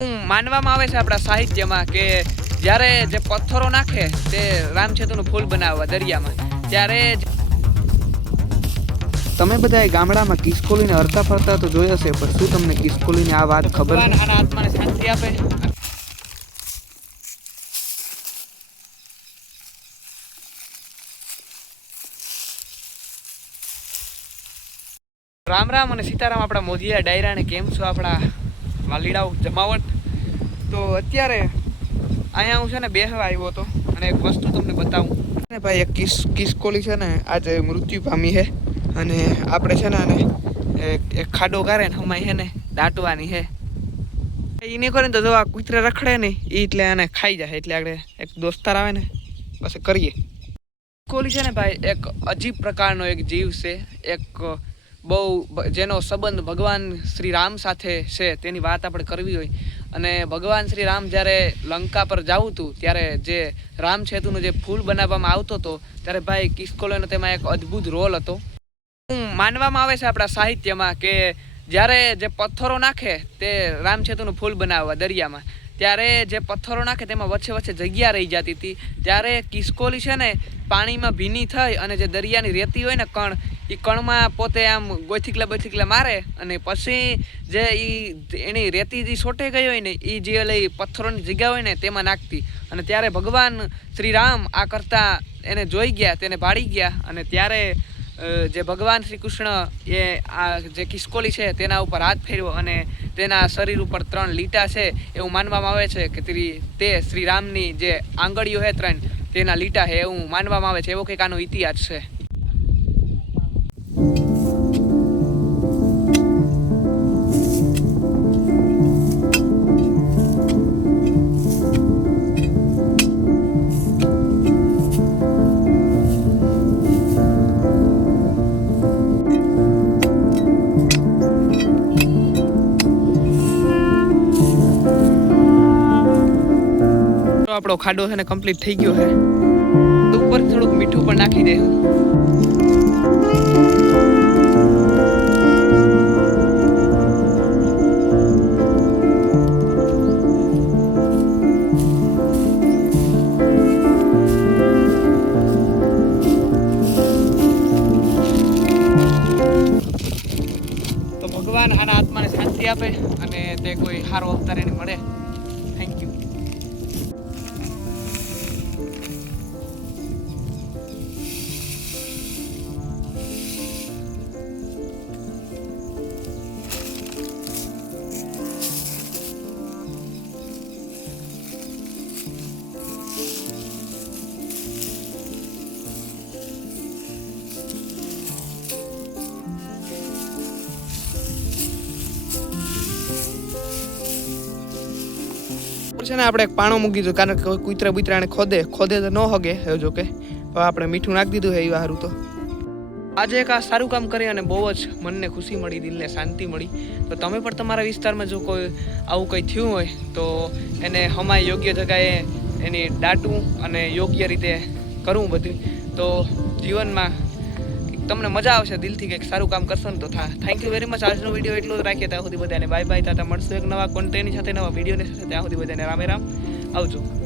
માનવામાં આવે છે આપણા સાહિત્યમાં કે જ્યારે જે પથ્થરો નાખે તે રામસેતુનું પુલ બનાવવા દરિયામાં, ત્યારે તમે બધા ગામડામાં કિસ્કોલીને હરતા ફરતા તો જોઈ હશે, પણ શું તમને કિસ્કોલીની આ વાત ખબર છે? ભગવાન આના આત્માને શાંતિ આપે. રામ રામ અને સીતારામ આપણા મોદીયા ડાયરાને કેમ છો આપણા વાલીડાઓ જમાવટ. તો અત્યારે અહીંયા હું છે ને બેહવા આવ્યો હતો અને એક વસ્તુ તમને બતાવું ને ભાઈ. એક કિસ્કોલી છે ને આજે મૃત્યુ પામી છે અને આપણે છે ને આને એક ખાડો કાઢે ને હમાય છે ને દાટવાની છે. એ નહીં કરે ને તો જો આ કૂતરે રખડે ને એ એટલે આને ખાઈ જાય. એટલે આપણે એક દોસ્તાર આવે ને પછી કરીએ. કિસ્કોલી છે ને ભાઈ એક અજીબ પ્રકારનો એક જીવ છે, એક બહુ જેનો સંબંધ ભગવાન શ્રી રામ સાથે છે તેની વાત આપણે કરવી હોય. અને ભગવાન શ્રી રામ જ્યારે લંકા પર જવું હતું ત્યારે જે રામ સેતુનો જે પુલ બનાવવામાં આવતો હતો ત્યારે ભાઈ કિસ્કોલીનો તેમાં એક અદ્ભુત રોલ હતો. માનવામાં આવે છે આપણા સાહિત્યમાં કે જ્યારે જે પથ્થરો નાખે તે રામ સેતુનું પુલ બનાવવા દરિયામાં, ત્યારે જે પથ્થરો નાખે તેમાં વચ્ચે વચ્ચે જગ્યા રહી જતી હતી. ત્યારે કિસ્કોલી છે ને પાણીમાં ભીની થઈ અને જે દરિયાની રેતી હોય ને કણ, એ કણમાં પોતે આમ ગોથીકલા મારે અને પછી જે એની રેતી જે છોટે ગઈ હોય ને એ જે લઈ પથ્થરોની જગ્યા હોય ને તેમાં નાખતી. અને ત્યારે ભગવાન શ્રી રામ આ કરતાં એને જોઈ ગયા, તેને ભાળી ગયા. અને ત્યારે જે ભગવાન શ્રી કૃષ્ણ એ આ જે કિસ્કોલી છે તેના ઉપર હાથ ફેરવ્યો અને તેના શરીર ઉપર 3 લીટા છે એવું માનવામાં આવે છે કે તે શ્રી રામની જે આંગળીઓ છે 3 તેના લીટા છે એવું માનવામાં આવે છે. એવો કંઈક આનો ઇતિહાસ છે. આપણો ખાડો છે ને કમ્પ્લીટ થઈ ગયો છે. ઉપર થોડુંક મીઠું પણ નાખી દે. તો ભગવાન આના આત્માને શાંતિ આપે અને તે કોઈ સારો અવતાર એને મળે. Thank you. છે ને આપણે એક પાણો મૂકી દીધું, કારણ કે કૂતરા બુતરાને ખોદે તો ન હગે. જો કે આપણે મીઠું નાખી દીધું છે એ સારું. તો આજે એક આ સારું કામ કરી અને બહુ જ મનને ખુશી મળી, દિલને શાંતિ મળી. તો તમે પણ તમારા વિસ્તારમાં જો કોઈ આવું કંઈ થયું હોય તો એને હમાય યોગ્ય જગ્યાએ એની દાટવું અને યોગ્ય રીતે કરવું બધું. તો જીવનમાં તમને મજા આવશે. દિલથી કંઈક સારું કામ કરશો ને તો થેન્ક યુ વેરી મચ. આજનો વિડીયો એટલો જ રાખીએ. ત્યાં સુધી બધાને બાય બાય. તાતા મળશું એક નવા કોન્ટેન્ટની સાથે, નવા વિડીયોની સાથે. ત્યાં સુધી બધાને રામે રામ. આવજો.